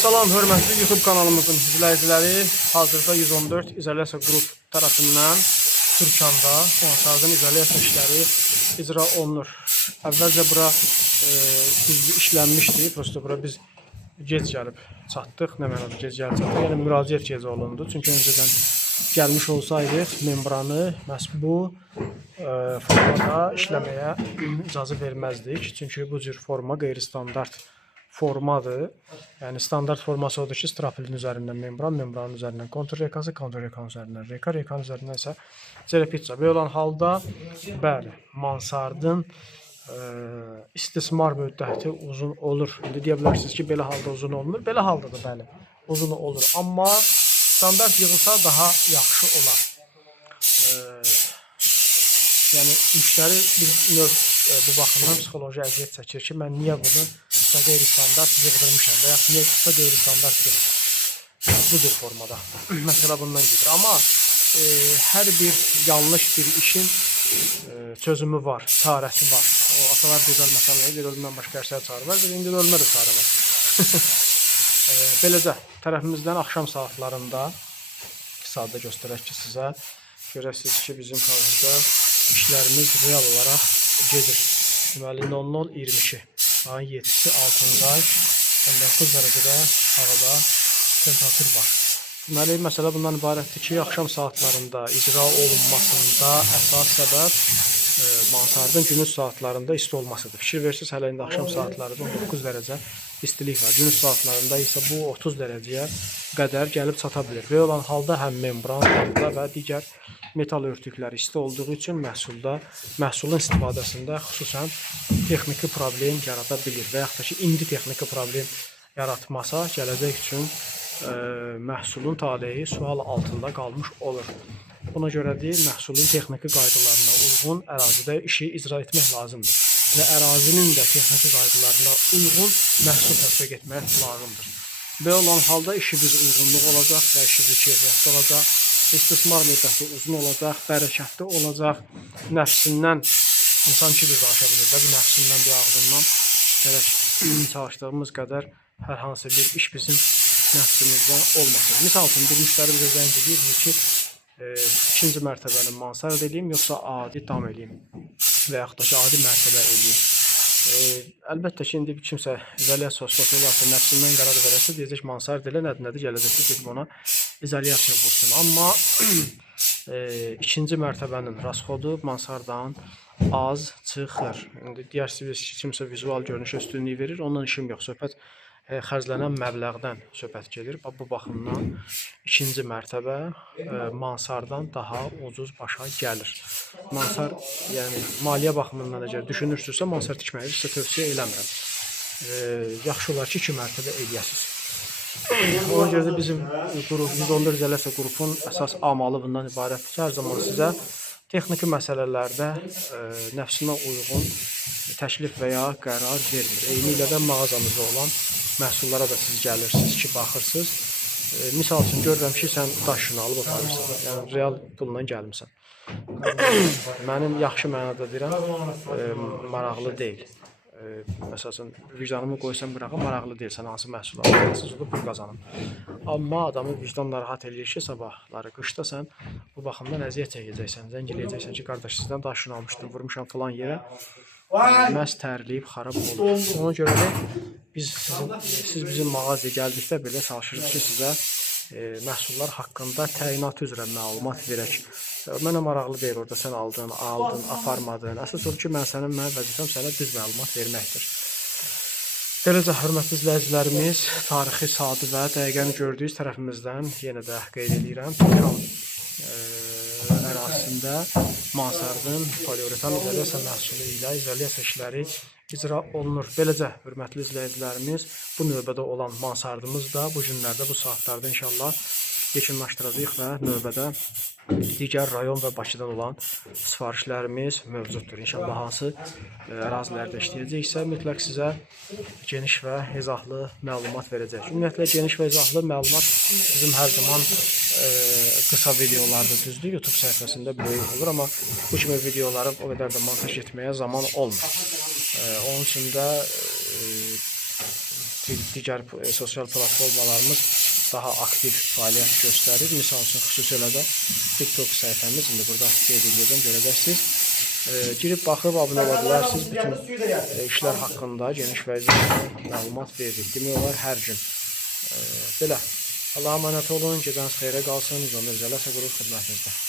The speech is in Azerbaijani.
Salam hörmətli YouTube kanalımızın izləyiciləri, hazırda 114 İzolyasiya Qrup tərəfindən Türkanda konsertin izolyasiya işləri icra olunur. Əvvəlcə bura düzdür işlənmişdi, prosto bura biz gec gəlib çatdıq, nə mənada gec gəlib çatdıq, yəni müraciət gec olundu. Çünki öncədən gəlmiş olsaydıq membranı məhz bu formada işləməyə icazə verməzdik. Çünki bu cür forma qeyri-standart formadır. Yəni standart forması odur ki, strapilin üzərindən membran, membranın üzərindən kontur rekası, kontur rekanın üzərindən reka, rekanın üzərindən isə cerepitsa. Belə olan halda, bəli, mansardın istismar müddəti uzun olur. İndi deyə bilərsiniz ki, belə halda uzun olmur. Belə halda da bəli, uzun olur. Amma standart yığılsa daha yaxşı olar. Yəni müştəri bir növ bu baxımdan psixoloji əziyyət çəkir ki, mən niyə bunu qeyri-standart yığdırmışam və yaxud niyə qısa qeyri-standart yığır bu cür formada. Məsələ bundan gedir. Amma hər bir yanlış bir işin çözümü var, çarəsi var. O atalar gözəl məsələdir, bir ölümdən başqa hər şey çarə var, bir indi ölmə də çarə var. Beləcə, tərəfimizdən axşam saatlarında sadə göstərək ki, sizə görəsiniz ki, bizim hazırda işlərimiz real olaraq gedir. Deməli 00:22 ayın 7-si 6-cı ay 19 dərəcədə havada temperatur var. Deməli məsələ bundan ibarətdir ki, axşam saatlarında icra olunmasında əsas səbəb mansardın günüz saatlarında isti olmasıdır. Fikir versiniz, hələ indi axşam saatlarında 19 dərəcə istilik var. Günüz saatlarında isə bu 30 dərəcəyə qədər gəlib çata bilir. Belə olan halda həm membran, halda və digər metal örtükləri isti olduğu üçün məhsulun istifadəsində xüsusən texniki problem yarada bilir və yaxud da ki, indi texniki problem yaratmasa gələcək üçün məhsulun taleyi sual altında qalmış olur. Buna görə deyil, məhsulun texniki qaydalarına uyğun ərazidə işi icra etmək lazımdır və ərazinin də texniki qaydalarına uyğun məhsul təsdiq etmək lazımdır. Belə olan halda işimiz uyğunluq olacaq və işimiz keyfiyyətli olacaq, istismar müddəti uzun olacaq, bərəkətli olacaq, nəfsindən insan ki, biz aşa bilir və bu nəfsindən, bir ağzından gələk çalışdığımız qədər hər hansı bir iş bizim nəfsimizdən olmasın. Misal üçün, bir müştəri bizə zəng edir ki, ikinci mərtəbənin mansard eləyim, yoxsa adi dam eləyim və yaxud da ki, adi mərtəbə eləyim. Əlbəttə ki, indi kimsə izolyasiya sosial varsa, nəfsindən qərar verəsə, deyəcək mansard elə nədir, gələcəkdə gedib ona izolyasiya vursun. Amma ikinci mərtəbənin rasxodu mansardan az çıxır. İndi deyirsiniz ki, kimsə vizual görünüşə üstünlük verir, ondan işim yox. Söhbət xərclənən məbləğdən söhbət gedir. Bu baxımdan ikinci mərtəbə mansardan daha ucuz başa gəlir. Mansar, yəni maliyyə baxımından əgər düşünürsünüzsə, mansar tikməyi sizə tövsiyə eləmirəm. Yaxşı olar ki, 2 mərtəbə eləyəsiniz. Ona görə də bizim 114 İzolyasiya qrupun əsas amalı bundan ibarətdir ki, hər zaman sizə texniki məsələlərdə nəfsinə uyğun təklif və ya qərar vermir. Eyni ilə də mağazamızda olan məhsullara da siz gəlirsiniz ki, baxırsınız. Misal üçün, görürəm ki, sən daşını alıb aparırsan, yəni real pulla gəlmirsən. Mənim yaxşı mənada deyirəm, maraqlı deyil. Məsələn, vicdanımı qoysam qırağa, maraqlı deyil, sən hansı məhsul alırsınız, o da pul qazanım. Amma adamı vicdan narahat eləyir ki, sabahları qışda sən bu baxımdan əziyyət çəkəcəksən, zəng eləyəcəksən ki, qardaş, sizdən daşını almışdım, vurmuşam falan yerə, məhz tərləyib xarab olur. Ona görə də siz bizim mağazaya gəldikdə belə çalışırıq ki, sizə məhsullar haqqında təyinatı üzrə məlumat verək. Mənə maraqlı deyil, orada sən aldın, aparmadın. Əsas odur ki, mənim vəzifəm sənə düz məlumat verməkdir. Beləcə, hörmətli izləyicilərimiz, tarixi saatı və dəqiqəni gördüyünüz tərəfimizdən yenə də qeyd edirəm. Türkan ərazisində mansardın poliuretan izolyasiya məhsulu ilə izolyasiya işləri icra olunur. Beləcə, hörmətli izləyicilərimiz, bu növbədə olan mansardımız da bu günlərdə, bu saatlarda inşallah yekunlaşdıracağıq və növbədə digər rayon və Bakıdan olan sifarişlərimiz mövcuddur. İnşallah hansı ərazilərdə işləyəcəksə, mütləq sizə geniş və izahlı məlumat verəcək. Ümumiyyətlə, geniş və izahlı məlumat bizim hər zaman qısa videolarda düzdür. YouTube səhifəsində böyük olur, amma bu kimi videoları o qədər də montaj etməyə zaman olmur. Onun üçün də digər sosial platformalarımız daha aktiv fəaliyyət göstərir. Misal üçün, xüsusilə də TikTok səhifəmiz indi burada qeyd edirəm, görəcəksiniz. Girib baxıb abunə ola bilərsiniz. Bütün işlər haqqında geniş vəziyyətdə məlumat veririk. Demək olar hər gün. Belə. Allah'a əmanət olun. Gecəniz xeyrə qalsın. Ömür Zələsə qurur xidmətinizdə.